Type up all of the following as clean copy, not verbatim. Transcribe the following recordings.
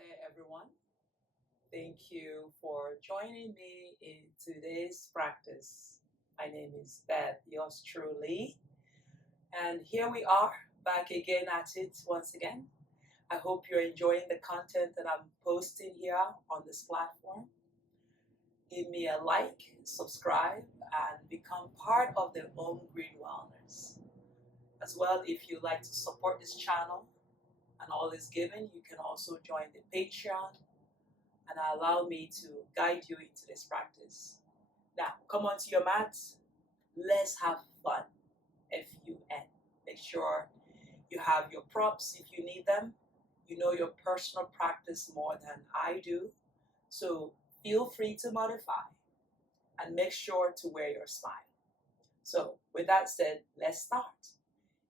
Namaste, everyone. Thank you for joining me in today's practice. My name is Beth, yours truly. And here we are, back again at it once again. I hope you're enjoying the content that I'm posting here on this platform. Give me a like, subscribe, and become part of the Home Green Wellness. As well, if you like to support this channel and all is given, you can also join the Patreon and allow me to guide you into this practice. Now, come onto your mat. Let's have fun. F-U-N. Make sure you have your props if you need them. You know your personal practice more than I do. So feel free to modify and make sure to wear your smile. So with that said, let's start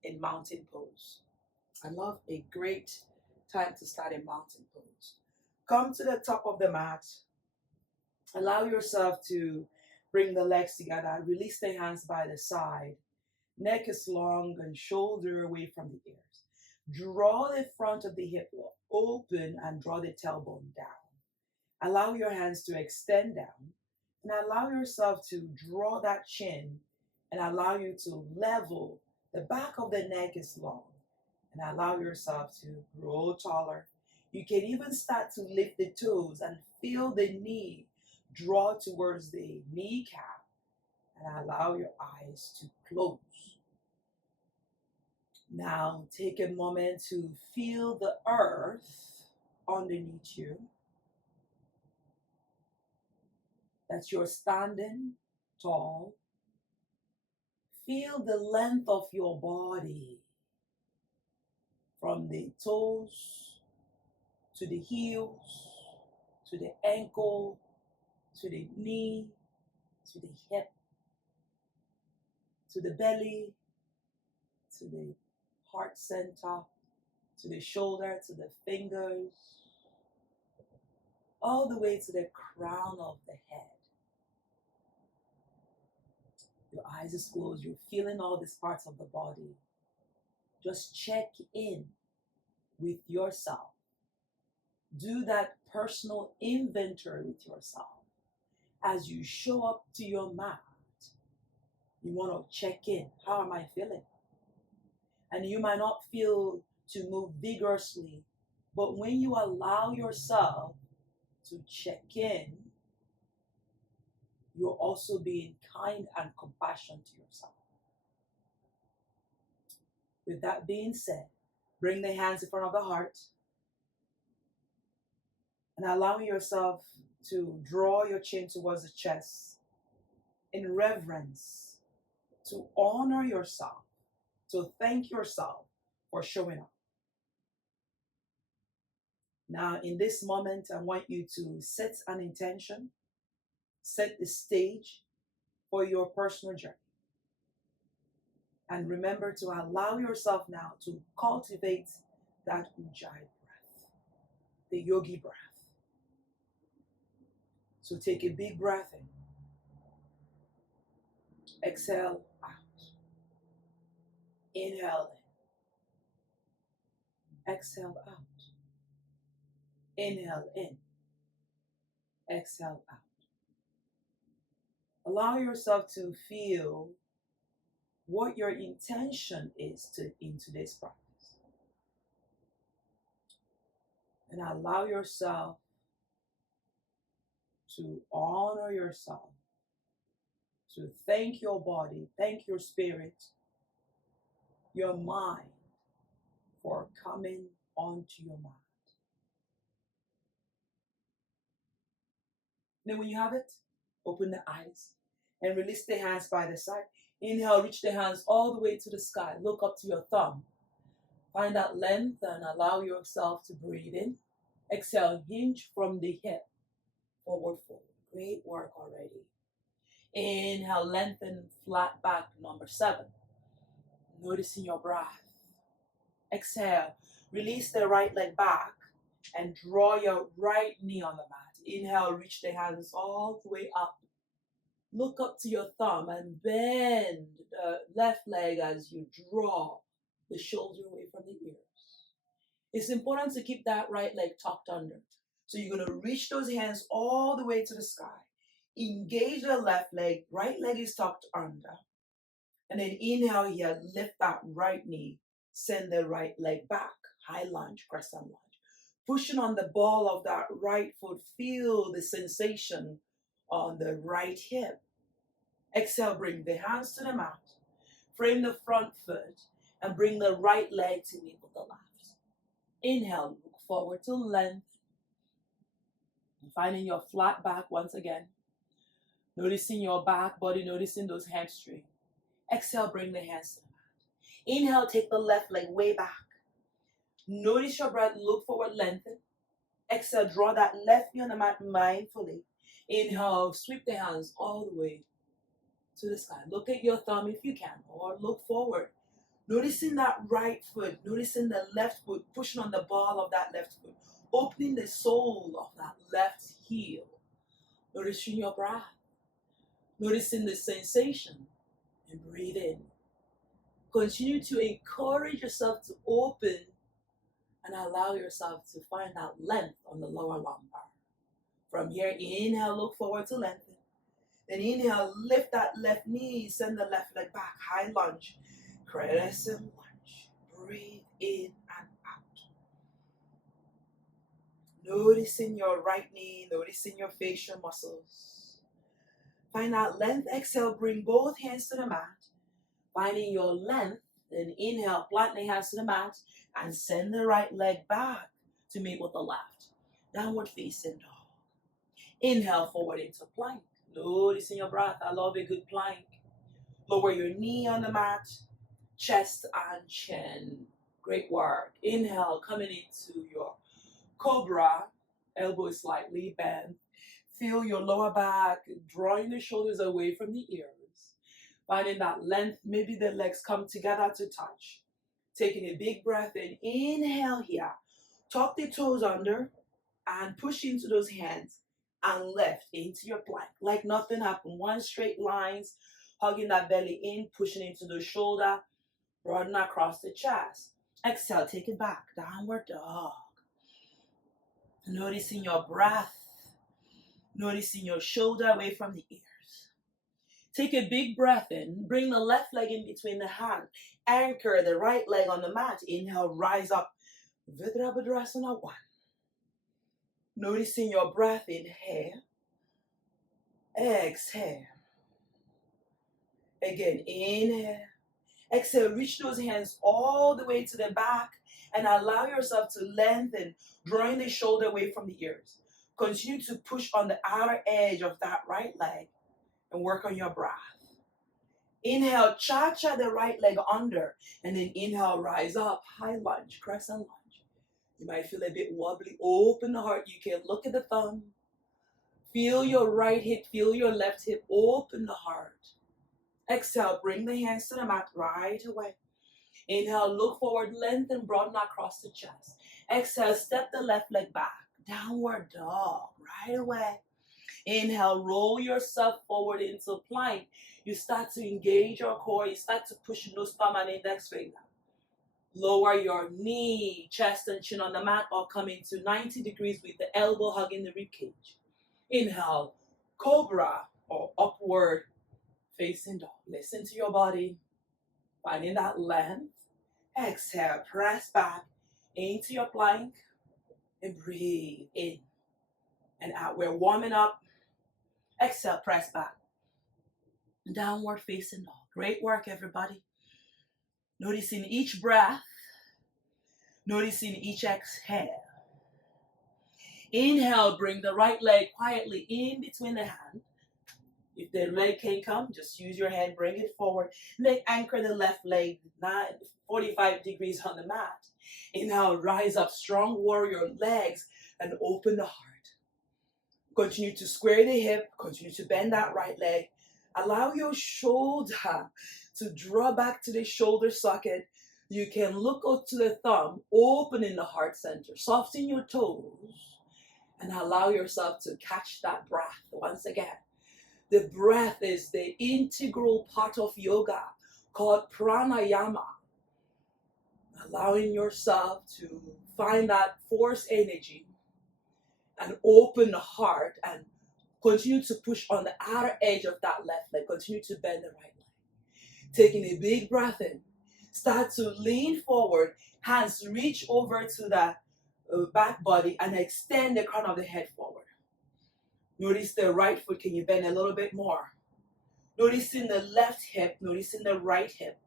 in mountain pose. I love a great time to start in mountain pose. Come to the top of the mat. Allow yourself to bring the legs together. Release the hands by the side. Neck is long and shoulder away from the ears. Draw the front of the hip open and draw the tailbone down. Allow your hands to extend down and allow yourself to draw that chin and allow you to level. The back of the neck is long and allow yourself to grow taller. You can even start to lift the toes and feel the knee draw towards the kneecap and allow your eyes to close. Now take a moment to feel the earth underneath you. That you're standing tall. Feel the length of your body from the toes to the heels, to the ankle, to the knee, to the hip, to the belly, to the heart center, to the shoulder, to the fingers, all the way to the crown of the head. Your eyes is closed, you're feeling all these parts of the body. Just check in with yourself. Do that personal inventory with yourself. As you show up to your mat, you want to check in. How am I feeling? And you might not feel to move vigorously, but when you allow yourself to check in, you're also being kind and compassionate to yourself. With that being said, bring the hands in front of the heart and allow yourself to draw your chin towards the chest in reverence, to honor yourself, to thank yourself for showing up. Now, in this moment, I want you to set an intention, set the stage for your personal journey. And remember to allow yourself now to cultivate that Ujjayi breath, the Yogi breath. So take a big breath in. Exhale out. Inhale in. Exhale out. Inhale in. Exhale out. Allow yourself to feel what your intention is in today's practice. And allow yourself to honor yourself, to thank your body, thank your spirit, your mind for coming onto your mat. Then when you have it, open the eyes and release the hands by the side. Inhale, reach the hands all the way to the sky. Look up to your thumb. Find that length and allow yourself to breathe in. Exhale, hinge from the hip. Forward fold. Great work already. Inhale, lengthen, flat back, number 7. Noticing your breath. Exhale, release the right leg back and draw your right knee on the mat. Inhale, reach the hands all the way up. Look up to your thumb and bend the left leg as you draw the shoulder away from the ears. It's important to keep that right leg tucked under. So you're going to reach those hands all the way to the sky. Engage the left leg, right leg is tucked under. And then inhale here, lift that right knee, send the right leg back, high lunge, crescent lunge. Pushing on the ball of that right foot, feel the sensation on the right hip. Exhale, bring the hands to the mat, frame the front foot, and bring the right leg to meet with the left. Inhale, look forward to length. Finding your flat back once again. Noticing your back body, noticing those hamstrings. Exhale, bring the hands to the mat. Inhale, take the left leg way back. Notice your breath, look forward, lengthen. Exhale, draw that left knee on the mat mindfully. Inhale, sweep the hands all the way to the sky. Look at your thumb if you can, or look forward. Noticing that right foot, noticing the left foot, pushing on the ball of that left foot. Opening the sole of that left heel. Noticing your breath. Noticing the sensation. And breathe in. Continue to encourage yourself to open and allow yourself to find that length on the lower lumbar. From here, inhale, look forward to lengthen. Then inhale, lift that left knee, send the left leg back, high lunge, crescent lunge. Breathe in and out. Noticing your right knee, noticing your facial muscles. Find that length. Exhale, bring both hands to the mat. Finding your length, then inhale, plant the hands to the mat, and send the right leg back to meet with the left. Downward facing dog. Inhale, forward into plank. Noticing your breath. I love a good plank. Lower your knee on the mat, chest and chin. Great work. Inhale, coming into your cobra. Elbows slightly bent. Feel your lower back, drawing the shoulders away from the ears. Finding that length, maybe the legs come together to touch. Taking a big breath in. Inhale here. Tuck the toes under and push into those hands and lift into your plank. Like nothing happened. One straight lines, hugging that belly in, pushing into the shoulder, broaden across the chest. Exhale, take it back. Downward dog. Noticing your breath. Noticing your shoulder away from the ears. Take a big breath in. Bring the left leg in between the hands. Anchor the right leg on the mat. Inhale, rise up. Virabhadrasana 1. Noticing your breath. Inhale. Exhale. Again, inhale. Exhale, reach those hands all the way to the back and allow yourself to lengthen, drawing the shoulder away from the ears. Continue to push on the outer edge of that right leg and work on your breath. Inhale, cha-cha the right leg under, and then inhale, rise up, high lunge, crescent lunge. You might feel a bit wobbly. Open the heart. You can look at the thumb. Feel your right hip, feel your left hip. Open the heart. Exhale, bring the hands to the mat right away. Inhale, look forward, lengthen, broaden across the chest. Exhale, step the left leg back. Downward dog, right away. Inhale, roll yourself forward into plank. You start to engage your core. You start to push your nose, thumb, and index finger. Lower your knee, chest and chin on the mat, or come into 90 degrees with the elbow hugging the ribcage. Inhale, cobra or upward facing dog. Listen to your body. Finding that length. Exhale, press back into your plank and breathe in and out. We're warming up. Exhale, press back. Downward facing dog. Great work, everybody. Noticing each breath. Noticing each exhale. Inhale, bring the right leg quietly in between the hands. If the leg can't come, just use your hand, bring it forward. Then anchor the left leg 45 degrees on the mat. Inhale, rise up, strong warrior legs, and open the heart. Continue to square the hip, continue to bend that right leg. Allow your shoulder to draw back to the shoulder socket. You can look out to the thumb, opening the heart center. Soften your toes and allow yourself to catch that breath once again. The breath is the integral part of yoga called pranayama. Allowing yourself to find that force energy and open the heart and continue to push on the outer edge of that left leg. Continue to bend the right leg. Taking a big breath in. Start to lean forward. Hands reach over to the back body and extend the crown of the head forward. Notice the right foot. Can you bend a little bit more? Noticing the left hip. Noticing the right hip.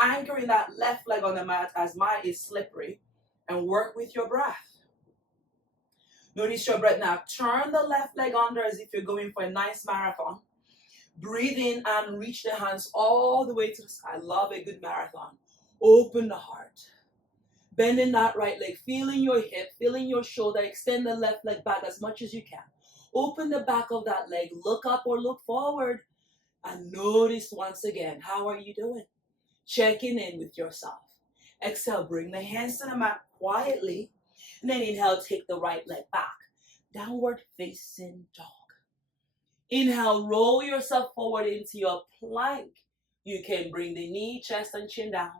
Anchoring that left leg on the mat as mine is slippery. And work with your breath. Notice your breath now. Turn the left leg under as if you're going for a nice marathon. Breathe in and reach the hands all the way to the sky. I love a good marathon. Open the heart. Bending that right leg. Feeling your hip. Feeling your shoulder. Extend the left leg back as much as you can. Open the back of that leg. Look up or look forward. And notice once again, how are you doing? Checking in with yourself. Exhale. Bring the hands to the mat quietly. And then inhale, take the right leg back. Downward facing dog. Inhale, roll yourself forward into your plank. You can bring the knee, chest, and chin down.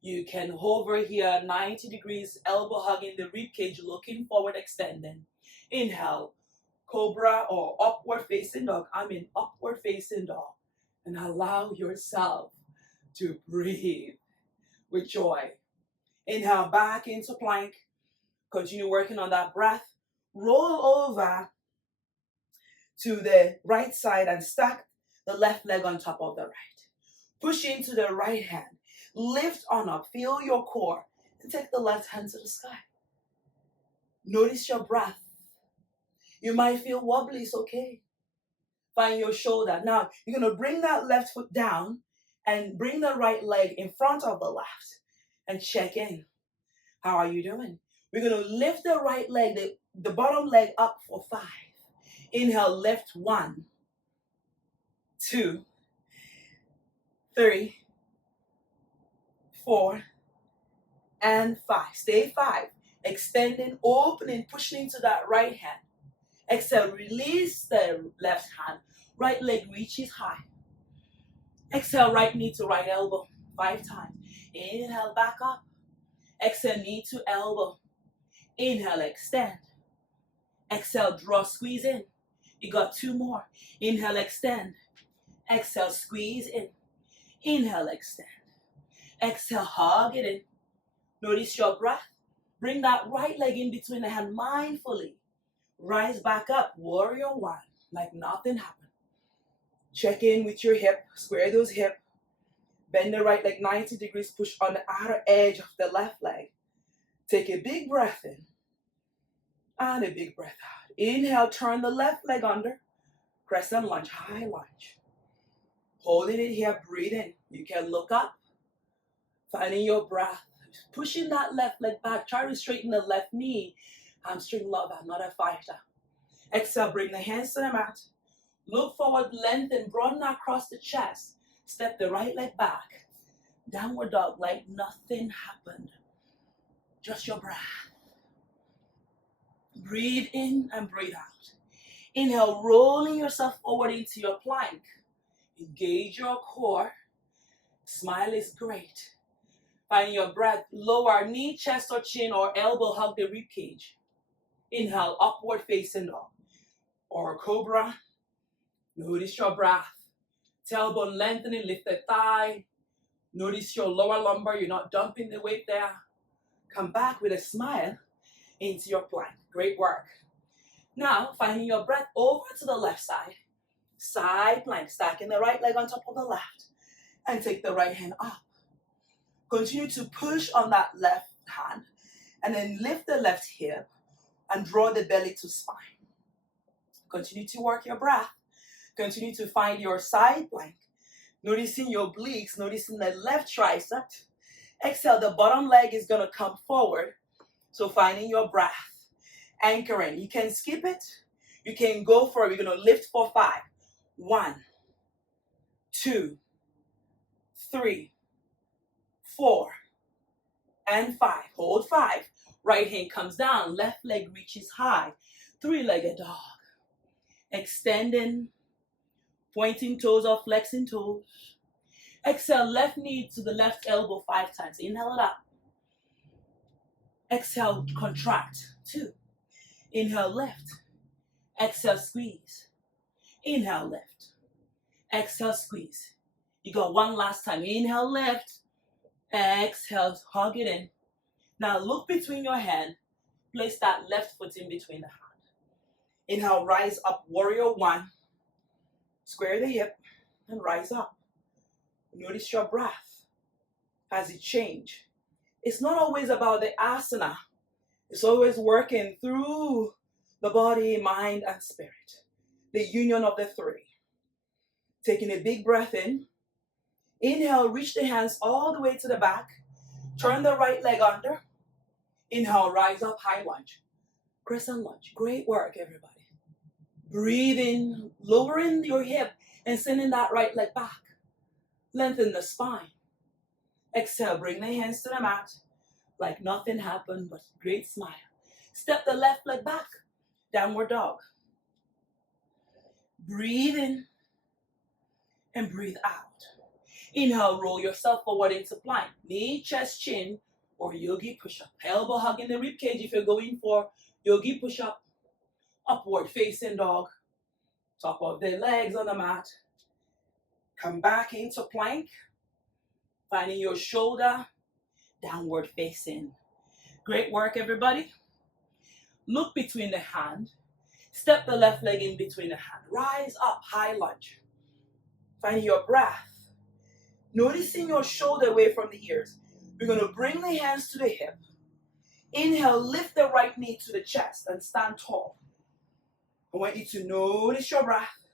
You can hover here 90 degrees, elbow hugging the rib cage, looking forward, extending. Inhale, cobra or upward facing dog. I'm in upward facing dog. And allow yourself to breathe with joy. Inhale, back into plank. Continue working on that breath. Roll over to the right side and stack the left leg on top of the right. Push into the right hand. Lift on up. Feel your core. And take the left hand to the sky. Notice your breath. You might feel wobbly. It's okay. Find your shoulder. Now, you're going to bring that left foot down and bring the right leg in front of the left. And check in. How are you doing? We're going to lift the right leg, the bottom leg up for 5. Inhale, lift 1, 2, 3, 4, and 5. Stay 5. Extending, opening, pushing into that right hand. Exhale, release the left hand. Right leg reaches high. Exhale, right knee to right elbow. 5 times. Inhale, back up. Exhale, knee to elbow. Inhale, extend. Exhale, draw, squeeze in. You got 2 more. Inhale, extend. Exhale, squeeze in. Inhale, extend. Exhale, hug it in. Notice your breath. Bring that right leg in between the hand mindfully. Rise back up. Warrior 1. Like nothing happened. Check in with your hip. Square those hips. Bend the right leg 90 degrees. Push on the outer edge of the left leg. Take a big breath in. And a big breath out. Inhale, turn the left leg under. Crescent lunge, high lunge. Holding it here, breathe in. You can look up. Finding your breath. Pushing that left leg back. Try to straighten the left knee. Hamstring lover, not a fighter. Exhale, bring the hands to the mat. Look forward, lengthen, broaden across the chest. Step the right leg back. Downward dog, like nothing happened. Just your breath. Breathe in and breathe out. Inhale, rolling yourself forward into your plank. Engage your core. Smile is great. Find your breath. Lower knee, chest, or chin, or elbow hug the rib cage. Inhale, upward facing dog. Or cobra. Notice your breath. Tailbone lengthening, lift the thigh. Notice your lower lumbar. You're not dumping the weight there. Come back with a smile into your plank. Great work. Now, finding your breath over to the left side. Side plank, stacking the right leg on top of the left. And take the right hand up. Continue to push on that left hand. And then lift the left hip. And draw the belly to spine. Continue to work your breath. Continue to find your side plank. Noticing your obliques. Noticing the left tricep. Exhale, the bottom leg is going to come forward. So finding your breath. Anchoring. You can skip it. You can go for it. We're going to lift for 5. 1, 2, 3, 4, and 5. Hold 5. Right hand comes down. Left leg reaches high. 3-legged dog. Extending. Pointing toes or flexing toes. Exhale, left knee to the left elbow 5 times. Inhale it up. Exhale, contract. 2. Inhale, left. Exhale, squeeze. Inhale, left. Exhale, squeeze. You got one last time. Inhale, left. Exhale, hug it in. Now look between your hand. Place that left foot in between the hand. Inhale, rise up, warrior 1. Square the hip and rise up. Notice your breath as it changes. It's not always about the asana. It's always working through the body, mind, and spirit. The union of the 3. Taking a big breath in. Inhale, reach the hands all the way to the back. Turn the right leg under. Inhale, rise up, high lunge. Crescent lunge. Great work, everybody. Breathe in, lowering your hip and sending that right leg back. Lengthen the spine. Exhale, bring the hands to the mat like nothing happened, but great smile. Step the left leg back. Downward dog. Breathe in and breathe out. Inhale, roll yourself forward into plank. Knee, chest, chin, or yogi push-up. Elbow hugging the rib cage if you're going for yogi push-up. Upward facing dog. Top of the legs on the mat. Come back into plank. Finding your shoulder. Downward facing. Great work, everybody. Look between the hand. Step the left leg in between the hand. Rise up, high lunge. Finding your breath. Noticing your shoulder away from the ears. We're going to bring the hands to the hip. Inhale, lift the right knee to the chest and stand tall. I want you to notice your breath.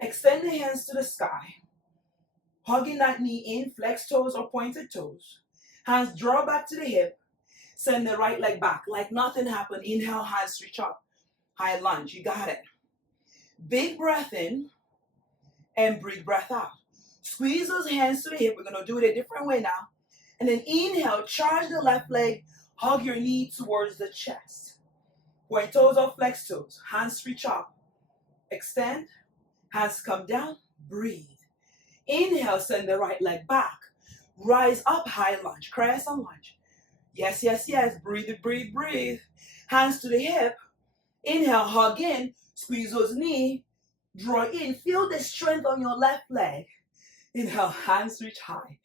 Extend the hands to the sky. Hugging that knee in, flex toes or pointed toes. Hands draw back to the hip. Send the right leg back like nothing happened. Inhale, hands reach up. High lunge, you got it. Big breath in and big breath out. Squeeze those hands to the hip. We're going to do it a different way now. And then inhale, charge the left leg. Hug your knee towards the chest. Point toes or flex toes. Hands reach up. Extend. Hands come down. Breathe. Inhale, send the right leg back. Rise up, high lunge. Crescent lunge. Yes, yes, yes. Breathe, breathe, breathe. Hands to the hip. Inhale, hug in. Squeeze those knees. Draw in. Feel the strength on your left leg. Inhale, hands reach high.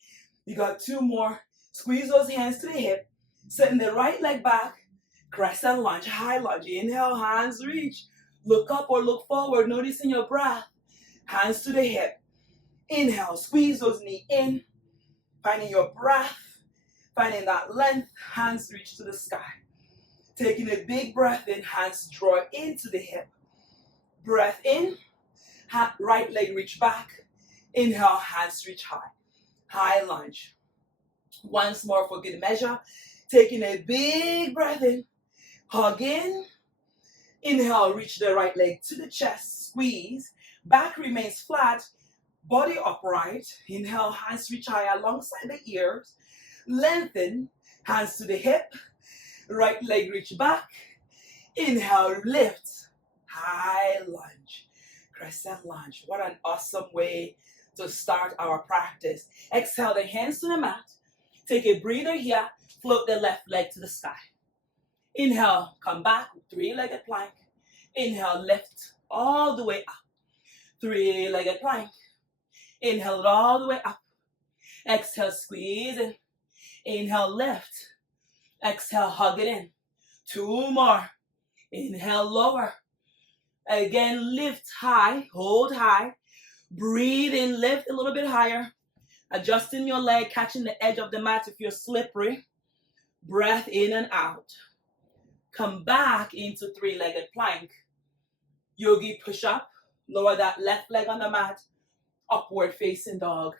You got 2 more. Squeeze those hands to the hip. Send the right leg back. Crescent lunge, high lunge. Inhale, hands reach. Look up or look forward, noticing your breath. Hands to the hip. Inhale, squeeze those knees in. Finding your breath. Finding that length. Hands reach to the sky. Taking a big breath in. Hands draw into the hip. Breath in. Right leg reach back. Inhale, hands reach high. High lunge. Once more for good measure. Taking a big breath in. Hug in. Inhale, reach the right leg to the chest. Squeeze. Back remains flat. Body upright. Inhale, hands reach high alongside the ears. Lengthen. Hands to the hip. Right leg reach back. Inhale, lift. High lunge. Crescent lunge. What an awesome way to start our practice. Exhale the hands to the mat. Take a breather here. Float the left leg to the sky. Inhale, come back, 3-legged plank. Inhale, lift all the way up. 3-legged plank. Inhale it all the way up. Exhale, squeeze in. Inhale, lift. Exhale, hug it in. 2 more. Inhale, lower. Again, lift high, hold high. Breathe in, lift a little bit higher. Adjusting your leg, catching the edge of the mat if you're slippery. Breath in and out. Come back into 3-legged plank. Yogi push-up. Lower that left leg on the mat. Upward facing dog.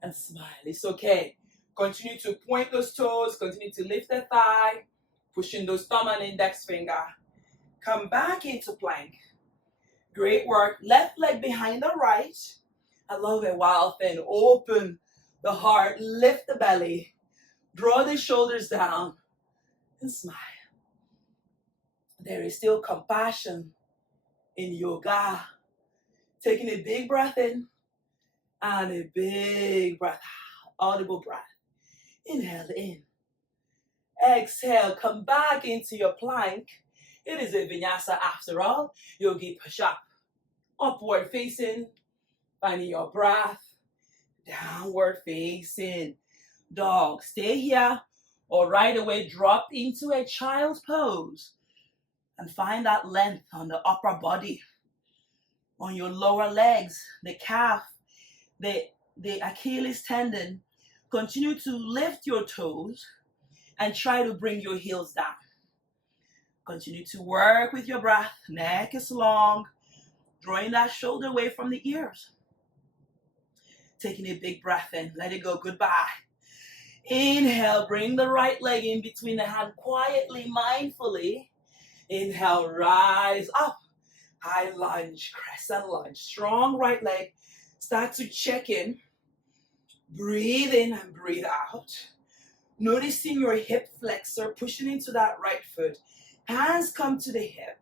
And smile. It's okay. Continue to point those toes. Continue to lift the thigh. Pushing those thumb and index finger. Come back into plank. Great work. Left leg behind the right. I love it. Wild thing. Open the heart. Lift the belly. Draw the shoulders down. And smile. There is still compassion in yoga. Taking a big breath in And a big breath, audible breath. Inhale in. Exhale, come back into your plank. It is a vinyasa after all. Yogi push-up. Upward facing, finding your breath. Downward facing dog. Stay here or right away drop into a child's pose and find that length on the upper body, on your lower legs, the calf, the Achilles tendon. Continue to lift your toes and try to bring your heels down. Continue to work with your breath. Neck is long, drawing that shoulder away from the ears. Taking a big breath in, let it go, goodbye. Inhale, bring the right leg in between the hand quietly, mindfully. Inhale, rise up. High lunge, crescent lunge. Strong right leg. Start to check in. Breathe in and breathe out. Noticing your hip flexor, pushing into that right foot. Hands come to the hip.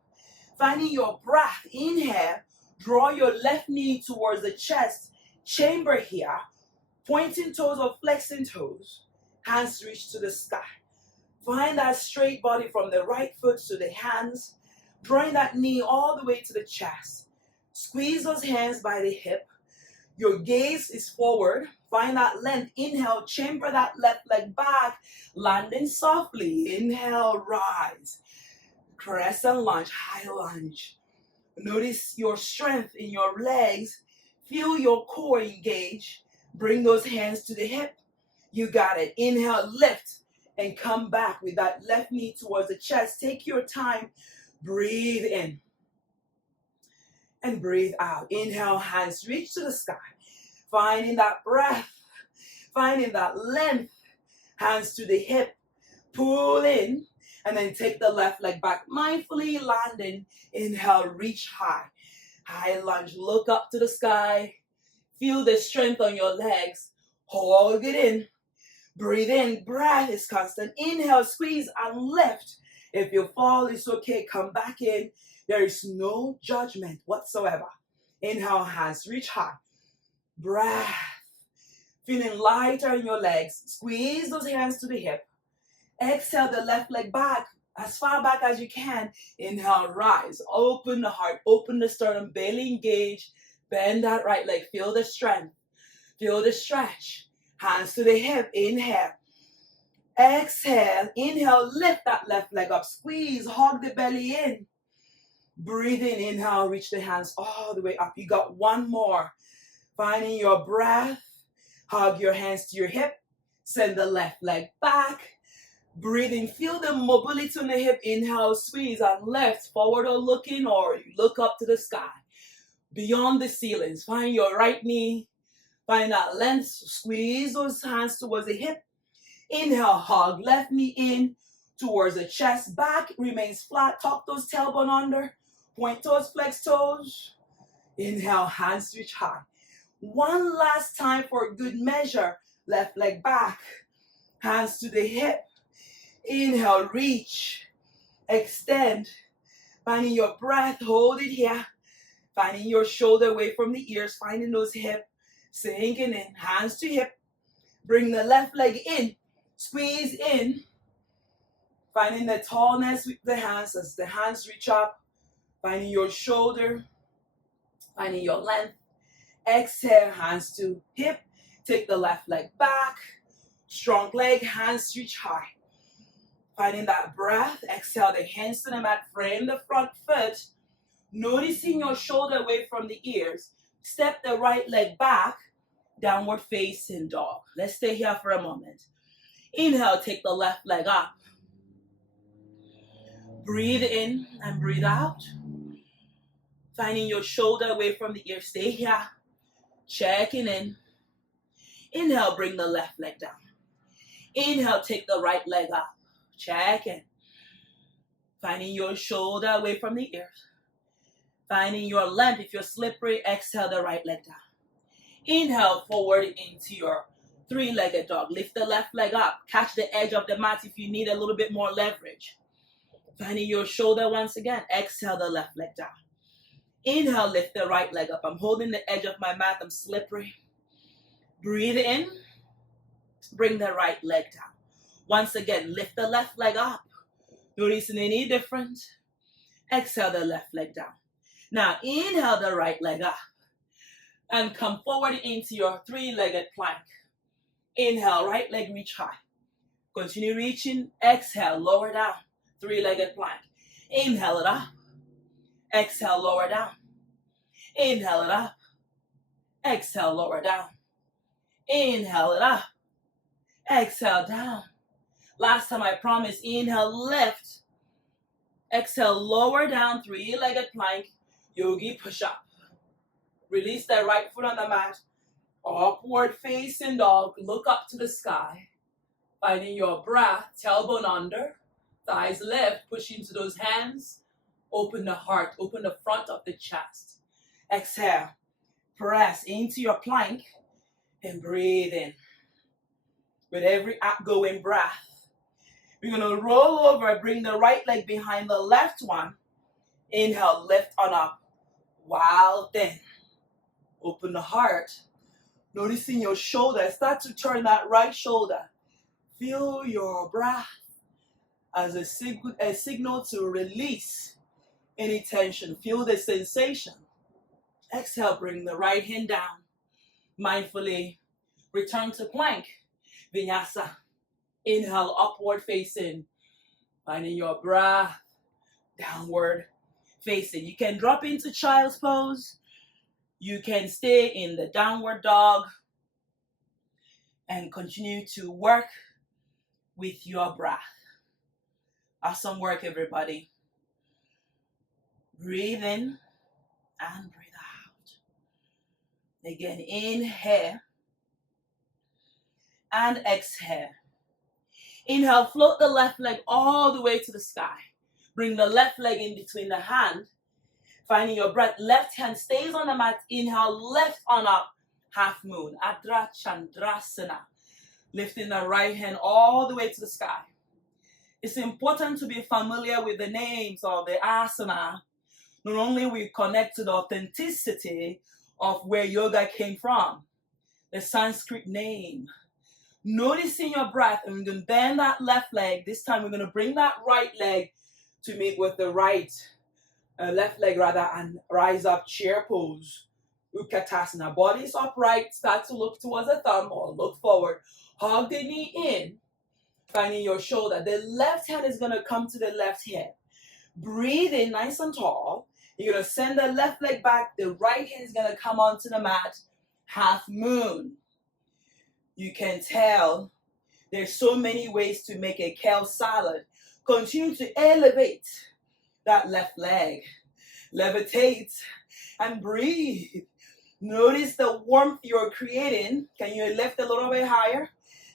Finding your breath. Inhale, draw your left knee towards the chest. Chamber here. Pointing toes or flexing toes. Hands reach to the sky. Find that straight body from the right foot to the hands. Drawing that knee all the way to the chest. Squeeze those hands by the hip. Your gaze is forward. Find that length. Inhale, chamber that left leg back. Landing softly. Inhale, rise. Crescent lunge, high lunge. Notice your strength in your legs. Feel your core engage. Bring those hands to the hip. You got it. Inhale, lift, and come back with that left knee towards the chest. Take your time. Breathe in and breathe out. Inhale, hands reach to the sky. Finding that breath, finding that length. Hands to the hip. Pull in, and then take the left leg back. Mindfully landing. Inhale, reach high. High lunge, look up to the sky. Feel the strength on your legs. Hold it in. Breathe in. Breath is constant. Inhale, squeeze, and lift. If you fall, it's okay. Come back in. There is no judgment whatsoever. Inhale, hands reach high. Breath. Feeling lighter in your legs. Squeeze those hands to the hip. Exhale the left leg back, as far back as you can. Inhale, rise. Open the heart, open the sternum, belly engage. Bend that right leg. Feel the strength. Feel the stretch. Hands to the hip. Inhale. Exhale. Inhale, lift that left leg up. Squeeze, hug the belly in. Breathe in. Inhale, reach the hands all the way up. You got one more. Finding your breath. Hug your hands to your hip. Send the left leg back. Breathing, feel the mobility on the hip. Inhale, squeeze and lift, forward or looking, or you look up to the sky. Beyond the ceilings, find your right knee. Find that length, squeeze those hands towards the hip. Inhale, hug left knee in towards the chest. Back remains flat, tuck those tailbone under. Point toes, flex toes. Inhale, hands reach high. One last time for good measure. Left leg back, hands to the hip. Inhale, reach, extend, finding your breath, hold it here, finding your shoulder away from the ears, finding those hips, sinking in, hands to hip, bring the left leg in, squeeze in, finding the tallness with the hands as the hands reach up, finding your shoulder, finding your length, exhale, hands to hip, take the left leg back, strong leg, hands reach high. Finding that breath, exhale the hands to the mat, frame the front foot, noticing your shoulder away from the ears. Step the right leg back, downward facing dog. Let's stay here for a moment. Inhale, take the left leg up. Breathe in and breathe out. Finding your shoulder away from the ear, stay here. Checking in. Inhale, bring the left leg down. Inhale, take the right leg up. Check in. Finding your shoulder away from the ears. Finding your length. If you're slippery, exhale the right leg down. Inhale forward into your three-legged dog. Lift the left leg up. Catch the edge of the mat if you need a little bit more leverage. Finding your shoulder once again. Exhale the left leg down. Inhale, lift the right leg up. I'm holding the edge of my mat. I'm slippery. Breathe in. Bring the right leg down. Once again, lift the left leg up. Noticing any different? Exhale the left leg down. Now inhale the right leg up. And come forward into your three-legged plank. Inhale, right leg reach high. Continue reaching. Exhale, lower down. Three-legged plank. Inhale it up. Exhale, lower down. Inhale it up. Exhale, lower down. Inhale it up. Exhale, down. Last time I promised, inhale, lift. Exhale, lower down, three-legged plank. Yogi push-up. Release that right foot on the mat. Upward facing dog. Look up to the sky. Finding your breath. Tailbone under. Thighs lift. Push into those hands. Open the heart. Open the front of the chest. Exhale. Press into your plank. And breathe in. With every outgoing breath, we're going to roll over. Bring the right leg behind the left one. Inhale. Lift on up. Wild thin. Open the heart. Noticing your shoulder. Start to turn that right shoulder. Feel your breath as a signal to release any tension. Feel the sensation. Exhale, bring the right hand down. Mindfully return to plank. Vinyasa. Inhale, upward facing. Finding your breath. Downward facing. You can drop into child's pose. You can stay in the downward dog. And continue to work with your breath. Awesome work, everybody. Breathe in and breathe out. Again, inhale and exhale. Inhale, float the left leg all the way to the sky. Bring the left leg in between the hand. Finding your breath. Left hand stays on the mat. Inhale, lift on up. Half moon. Adra Chandrasana. Lifting the right hand all the way to the sky. It's important to be familiar with the names of the asana. Not only we connect to the authenticity of where yoga came from, the Sanskrit name. Noticing your breath, and we're going to bend that left leg. This time we're going to bring that right leg to meet with the left leg rather, and rise up, chair pose. Utkatasana. Body is upright. Start to look towards the thumb or look forward. Hug the knee in. Finding your shoulder. The left hand is going to come to the left hip. Breathe in nice and tall. You're going to send the left leg back. The right hand is going to come onto the mat. Half moon. You can tell there's so many ways to make a kale salad. Continue to elevate that left leg. Levitate and breathe. Notice the warmth you're creating. Can you lift a little bit higher?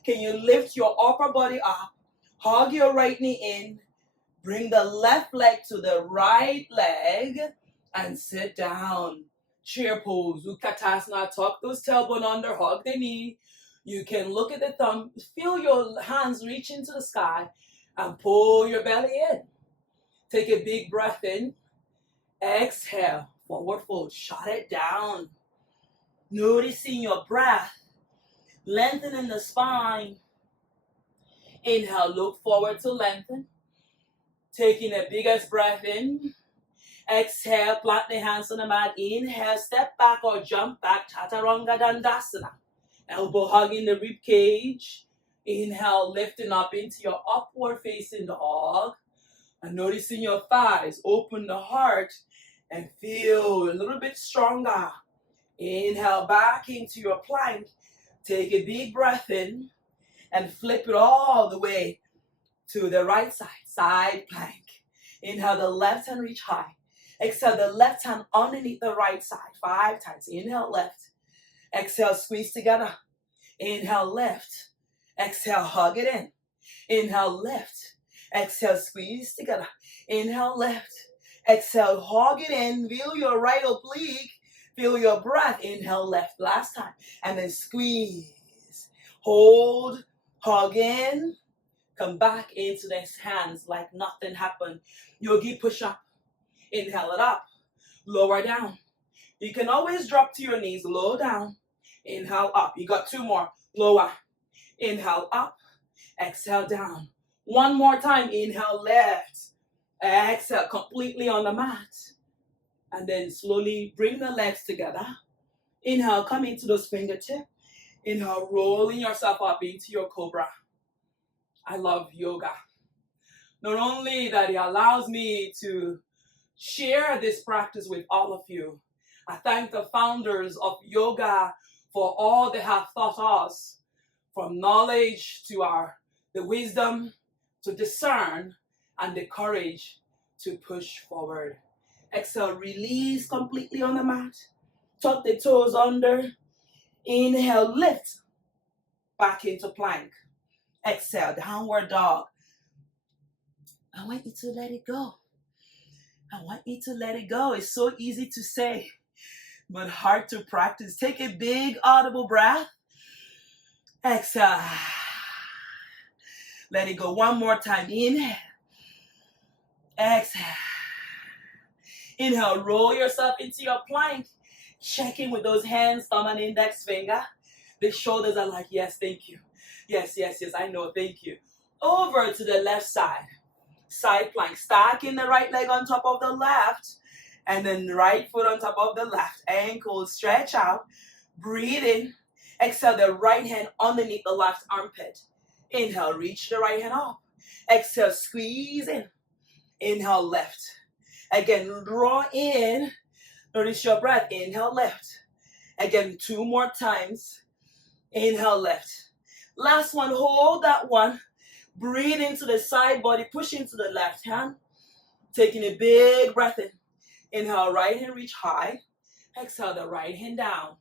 Can you lift your upper body up? Hug your right knee in. Bring the left leg to the right leg and sit down. Chair pose. Utkatasana. Tuck those tailbone under. Hug the knee. You can look at the thumb. Feel your hands reach into the sky and pull your belly in. Take a big breath in. Exhale. Forward fold. Shut it down. Noticing your breath. Lengthening the spine. Inhale. Look forward to lengthen. Taking the biggest breath in. Exhale. Plant the hands on the mat. Inhale. Step back or jump back. Chaturanga Dandasana. Elbow hugging the rib cage. Inhale, lifting up into your upward facing dog. And noticing your thighs. Open the heart and feel a little bit stronger. Inhale back into your plank. Take a big breath in and flip it all the way to the right side. Side plank. Inhale, the left hand reach high. Exhale, the left hand underneath the right side. 5 times. Inhale, left. Exhale, squeeze together. Inhale, lift. Exhale, hug it in. Inhale, lift. Exhale, squeeze together. Inhale, lift. Exhale, hug it in. Feel your right oblique. Feel your breath. Inhale, left. Last time. And then squeeze. Hold. Hug in. Come back into these hands like nothing happened. Yogi push up. Inhale it up. Lower down. You can always drop to your knees. Low down. Inhale up. You got 2 more. Lower. Inhale up. Exhale down. 1 more time. Inhale left. Exhale completely on the mat. And then slowly bring the legs together. Inhale, come into those fingertips. Inhale, rolling yourself up into your cobra. I love yoga. Not only that it allows me to share this practice with all of you, I thank the founders of yoga for all they have taught us, from knowledge to the wisdom to discern and the courage to push forward. Exhale, release completely on the mat. Tuck the toes under. Inhale, lift back into plank. Exhale, downward dog. I want you to let it go. I want you to let it go. It's so easy to say, but hard to practice. Take a big audible breath. Exhale. Let it go 1 more time. Inhale. Exhale. Inhale, roll yourself into your plank. Check in with those hands, thumb and index finger. The shoulders are like, yes, thank you. Yes, yes, yes, I know, thank you. Over to the left side. Side plank. Stacking the right leg on top of the left. And then right foot on top of the left. Ankles stretch out. Breathe in. Exhale the right hand underneath the left armpit. Inhale, reach the right hand up. Exhale, squeeze in. Inhale, left. Again, draw in. Notice your breath. Inhale, left. Again, 2 more times. Inhale, left. Last one, hold that one. Breathe into the side body. Push into the left hand. Taking a big breath in. Inhale, right hand reach high. Exhale, the right hand down.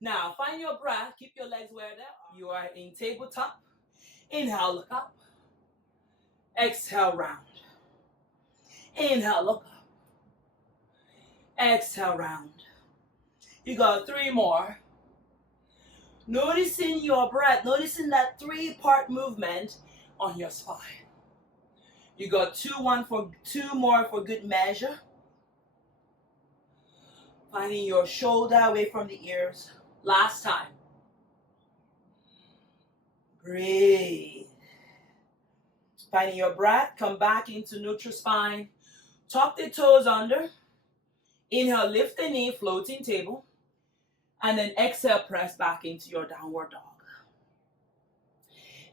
Now, find your breath. Keep your legs where they are. You are in tabletop. Inhale, look up. Exhale, round. Inhale, look up. Exhale, round. You got 3 more. Noticing your breath. Noticing that 3-part movement on your spine. You got 2 more for good measure. Finding your shoulder away from the ears. Last time. Breathe. Finding your breath. Come back into neutral spine. Tuck the toes under. Inhale, lift the knee, floating table. And then exhale, press back into your downward dog.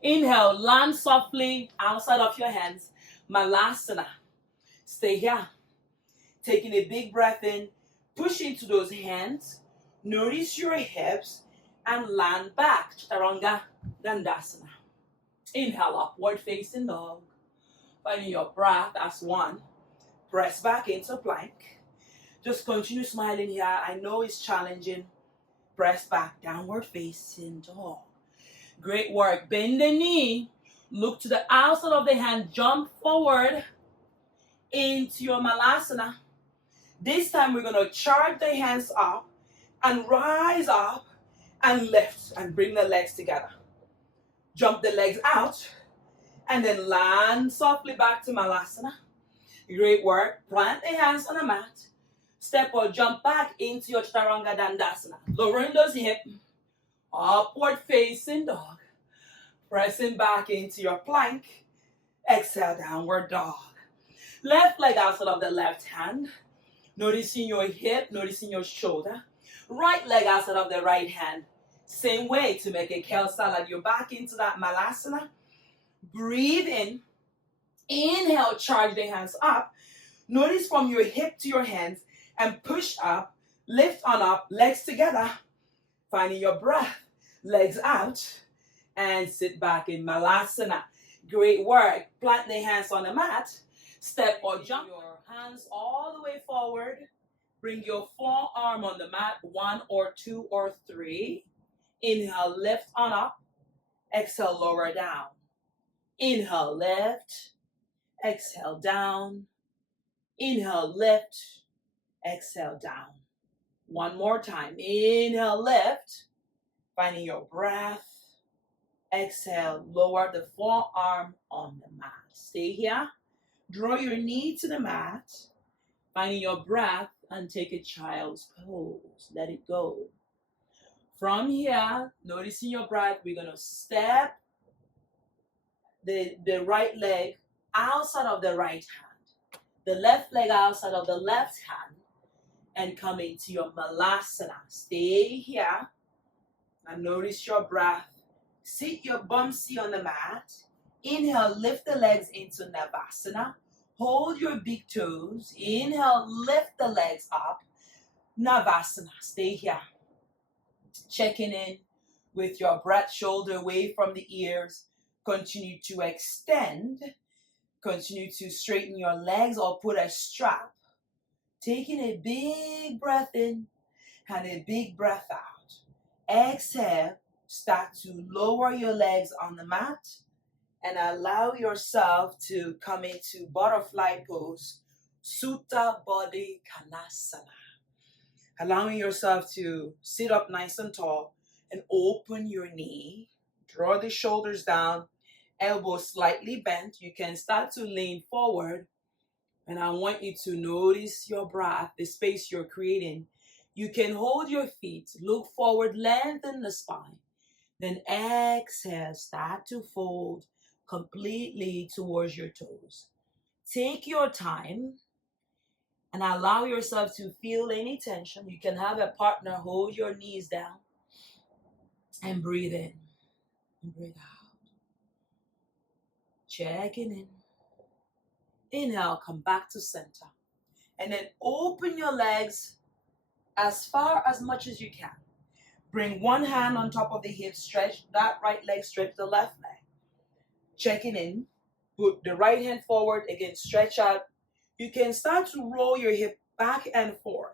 Inhale, land softly outside of your hands. Malasana. Stay here. Taking a big breath in. Push into those hands. Notice your hips and land back. Chaturanga Dandasana. Inhale, upward facing dog. Finding your breath as 1. Press back into plank. Just continue smiling here. I know it's challenging. Press back, downward facing dog. Great work. Bend the knee. Look to the outside of the hand. Jump forward into your Malasana. This time we're going to charge the hands up and rise up and lift and bring the legs together. Jump the legs out and then land softly back to Malasana. Great work. Plant the hands on the mat. Step or jump back into your Chaturanga Dandasana. Lowering those hips. Upward facing dog. Pressing back into your plank. Exhale, downward dog. Left leg outside of the left hand. Noticing your hip, noticing your shoulder. Right leg outside of the right hand. Same way to make a kale salad. You're back into that Malasana. Breathe in. Inhale, charge the hands up. Notice from your hip to your hands and push up. Lift on up, legs together. Finding your breath. Legs out. And sit back in Malasana. Great work. Plant the hands on the mat. Step or jump your hands all the way forward. Bring your forearm on the mat. 1 or 2 or 3. Inhale, lift on up. Exhale, lower down. Inhale, lift. Exhale, down. Inhale, lift. Exhale, down. 1 more time. Inhale, lift. Finding your breath. Exhale, lower the forearm on the mat. Stay here. Draw your knee to the mat. Finding your breath and take a child's pose. Let it go. From here, noticing your breath, we're going to step the right leg outside of the right hand, the left leg outside of the left hand, and come into your Malasana. Stay here and notice your breath. Sit your bumsy on the mat. Inhale, lift the legs into Navasana. Hold your big toes. Inhale, lift the legs up. Navasana. Stay here. Checking in with your breath, shoulder away from the ears. Continue to extend. Continue to straighten your legs or put a strap. Taking a big breath in and a big breath out. Exhale. Start to lower your legs on the mat and allow yourself to come into butterfly pose, Sutta Baddha Konasana. Allowing yourself to sit up nice and tall and open your knee. Draw the shoulders down, elbows slightly bent. You can start to lean forward. And I want you to notice your breath, the space you're creating. You can hold your feet, look forward, lengthen the spine. Then exhale, start to fold completely towards your toes. Take your time and allow yourself to feel any tension. You can have a partner hold your knees down and breathe in and breathe out. Checking in. Inhale, come back to center. And then open your legs as far as much as you can. Bring one hand on top of the hip, stretch that right leg, stretch the left leg. Checking in, put the right hand forward, again, stretch out. You can start to roll your hip back and forth.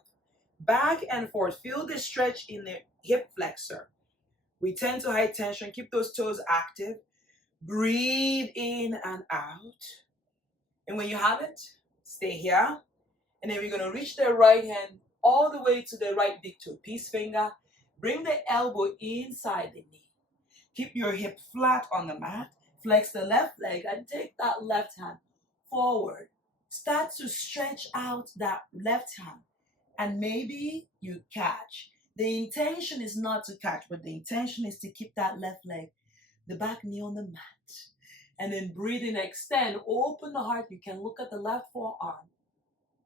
Back and forth, feel the stretch in the hip flexor. Return to high tension, keep those toes active. Breathe in and out. And when you have it, stay here. And then we're going to reach the right hand all the way to the right big toe, peace finger. Bring the elbow inside the knee. Keep your hip flat on the mat. Flex the left leg and take that left hand forward. Start to stretch out that left hand. And maybe you catch. The intention is not to catch, but the intention is to keep that left leg, the back knee on the mat. And then breathe in, extend, open the heart. You can look at the left forearm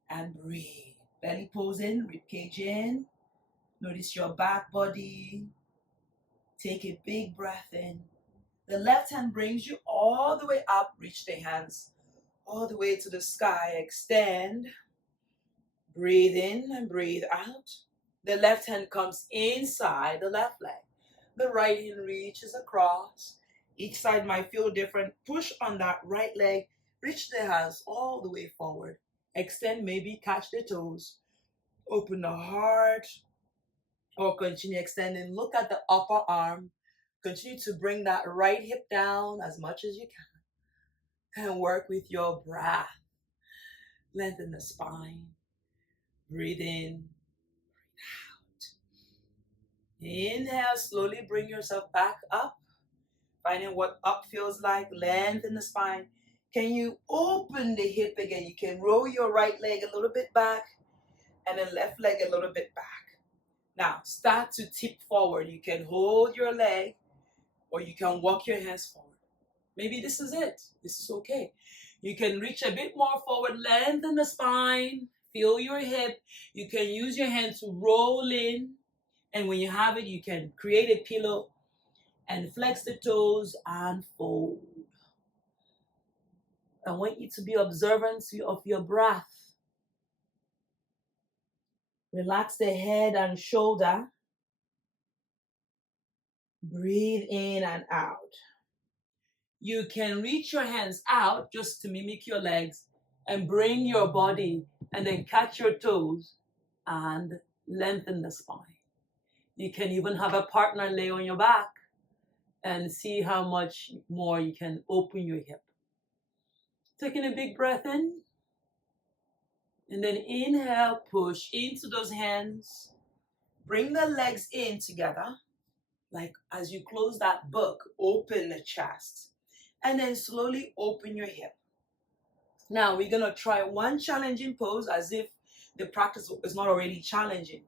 and breathe. Belly pose in, rib cage in. Notice your back body. Take a big breath in. The left hand brings you all the way up. Reach the hands all the way to the sky. Extend. Breathe in and breathe out. The left hand comes inside the left leg. The right hand reaches across. Each side might feel different. Push on that right leg. Reach the hands all the way forward. Extend, maybe catch the toes. Open the heart. Or continue extending. Look at the upper arm. Continue to bring that right hip down as much as you can. And work with your breath. Lengthen the spine. Breathe in. Breathe out. Inhale, slowly bring yourself back up. Finding what up feels like. Lengthen the spine. Can you open the hip again? You can roll your right leg a little bit back. And then left leg a little bit back. Now, start to tip forward. You can hold your leg or you can walk your hands forward. Maybe this is it. This is okay. You can reach a bit more forward, lengthen the spine, feel your hip. You can use your hand to roll in. And when you have it, you can create a pillow and flex the toes and fold. I want you to be observant of your breath. Relax the head and shoulder. Breathe in and out. You can reach your hands out just to mimic your legs and bring your body and then catch your toes and lengthen the spine. You can even have a partner lay on your back and see how much more you can open your hip. Taking a big breath in. And then inhale, push into those hands. Bring the legs in together. Like as you close that book, open the chest. And then slowly open your hip. Now we're going to try one challenging pose as if the practice is not already challenging.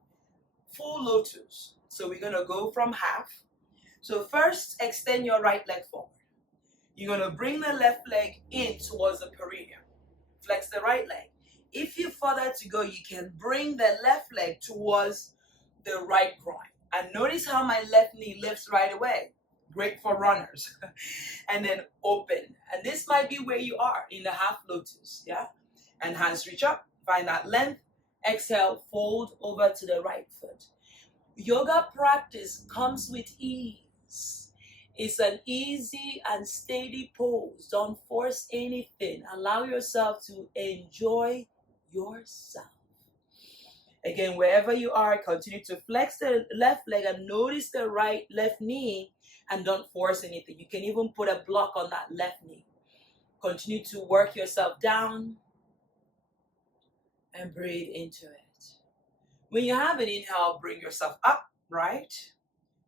full lotus. So we're going to go from half. So first, extend your right leg forward. You're going to bring the left leg in towards the perineum. Flex the right leg. If you further to go, you can bring the left leg towards the right groin. And notice how my left knee lifts right away. Great for runners. And then open. And this might be where you are in the half lotus. Yeah? And hands reach up. Find that length. Exhale, fold over to the right foot. Yoga practice comes with ease. It's an easy and steady pose. Don't force anything. Allow yourself to enjoy yourself. Again, wherever you are, continue to flex the left leg and notice the left knee, and don't force anything. You can even put a block on that left knee. Continue to work yourself down and breathe into it. When you have an inhale, bring yourself up, right?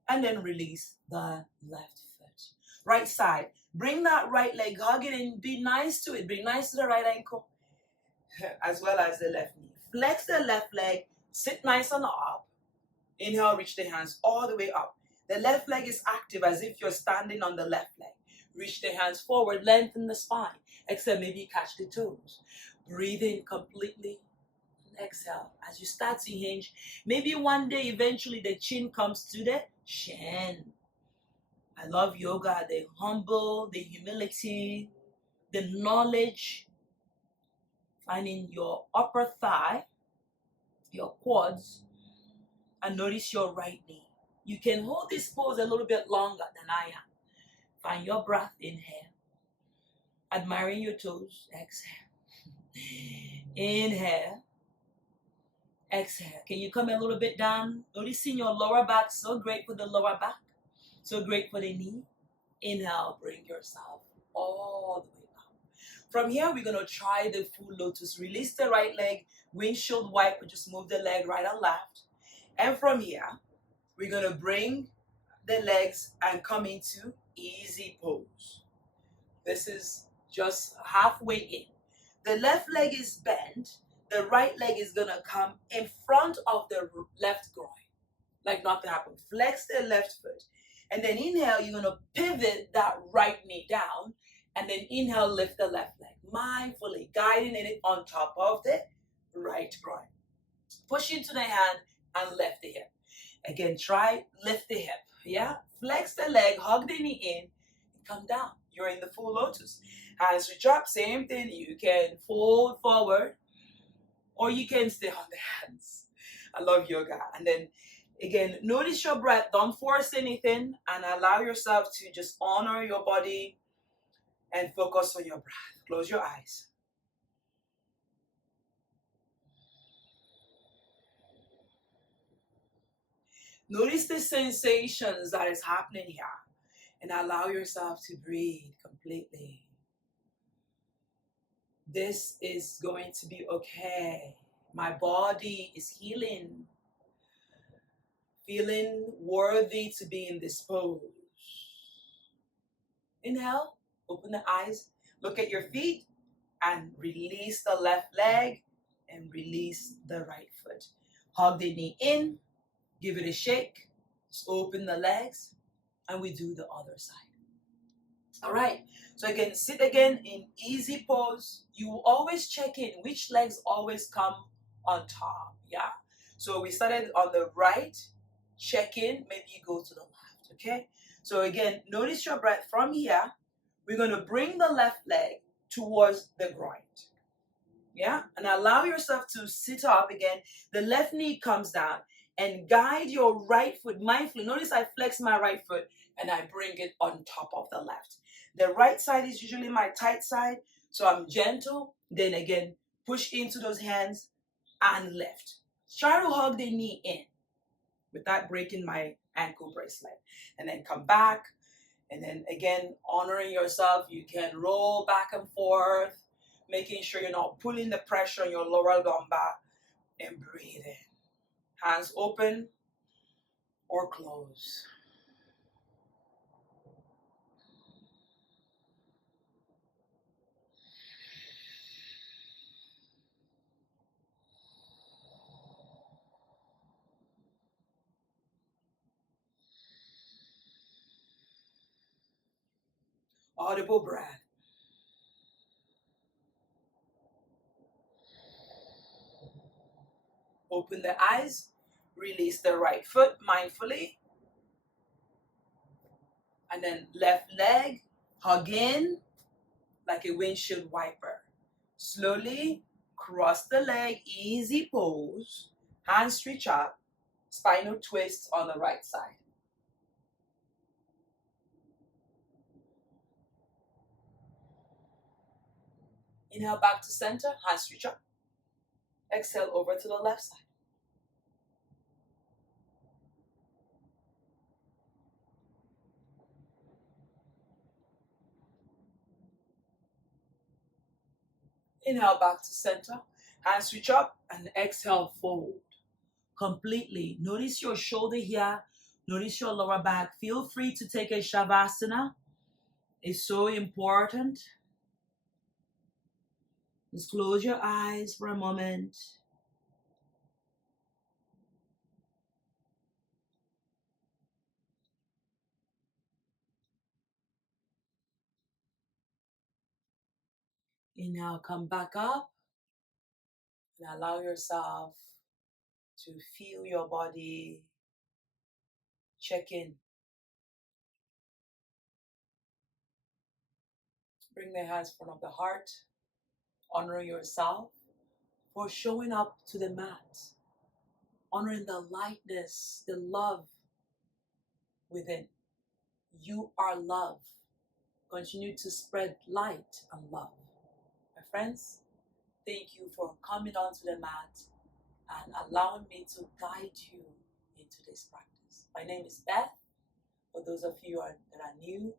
And then release the left foot. Right side. Bring that right leg, hug it and be nice to it. Be nice to the right ankle as well as the left knee. Flex the left leg, sit nice and up. Inhale, reach the hands all the way up. The left leg is active as if you're standing on the left leg. Reach the hands forward, lengthen the spine. Exhale, maybe catch the toes. Breathe in completely. Exhale. As you start to hinge, maybe one day eventually the chin comes to the chin. I love yoga, the humble, the humility, the knowledge. Finding your upper thigh, your quads, and notice your right knee. You can hold this pose a little bit longer than I am. Find your breath, inhale. Admiring your toes, exhale. Inhale. Exhale. Can you come a little bit down? Noticing your lower back. So great for the lower back. So great for the knee. Inhale. Bring yourself all the way up. From here, we're going to try the full lotus. Release the right leg. Windshield wiper. Just move the leg right and left. And from here, we're going to bring the legs and come into easy pose. This is just halfway in. The left leg is bent. The right leg is going to come in front of the left groin. Like nothing happened. Flex the left foot. And then inhale, you're going to pivot that right knee down. And then inhale, lift the left leg. Mindfully guiding it on top of the right groin. Push into the hand and lift the hip. Again, try lift the hip. Yeah? Flex the leg, hug the knee in, and come down. You're in the full lotus. Hands reach up, same thing. You can fold forward. Or you can stay on the hands. I love yoga. And then, again, notice your breath. Don't force anything. And allow yourself to just honor your body and focus on your breath. Close your eyes. Notice the sensations that is happening here. And allow yourself to breathe completely. This is going to be okay. My body is healing. Feeling worthy to be in this pose. Inhale, open the eyes, look at your feet, and release the left leg and release the right foot. Hug the knee in, give it a shake, just open the legs, and we do the other side. All right, so again, sit again in easy pose. You will always check in which legs always come on top, yeah? So we started on the right, check in, maybe you go to the left, okay? So again, notice your breath. From here, we're going to bring the left leg towards the groin, yeah? And allow yourself to sit up again. The left knee comes down and guide your right foot mindfully. Notice I flex my right foot and I bring it on top of the left. The right side is usually my tight side, so I'm gentle. Then again, push into those hands and lift. Try to hug the knee in without breaking my ankle bracelet. And then come back. And then again, honoring yourself, you can roll back and forth, making sure you're not pulling the pressure on your lower lumbar, and breathe in. Hands open or close. audible breath. Open the eyes, release the right foot mindfully, and then left leg, hug in like a windshield wiper. Slowly cross the leg, easy pose, hands reach up, spinal twist on the right side. Inhale back to center, hands reach up. Exhale over to the left side. Inhale back to center, hands reach up, and exhale fold completely. Notice your shoulder here, notice your lower back. Feel free to take a Shavasana. It's so important. Just close your eyes for a moment. And now come back up and allow yourself to feel your body. Check in. Bring the hands in front of the heart. Honor yourself for showing up to the mat. Honoring the lightness, the love within. You are love. Continue to spread light and love. My friends, thank you for coming onto the mat and allowing me to guide you into this practice. My name is Beth. For those of you that are new,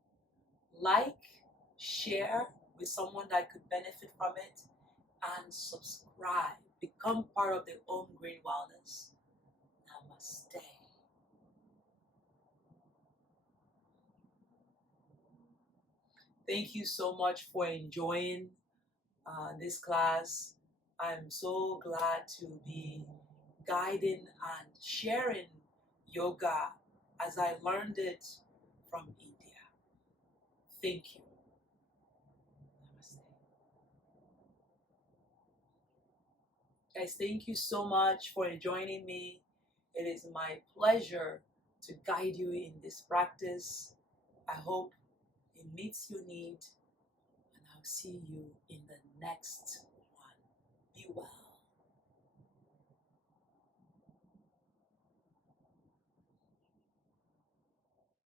like, share with someone that could benefit from it, and subscribe. Become part of the Home Green Wellness. Namaste. Thank you so much for enjoying this class. I'm so glad to be guiding and sharing yoga as I learned it from India. Thank you. Namaste. Guys, thank you so much for joining me. It is my pleasure to guide you in this practice. I hope it meets your need, and I'll see you in the next one. Be well.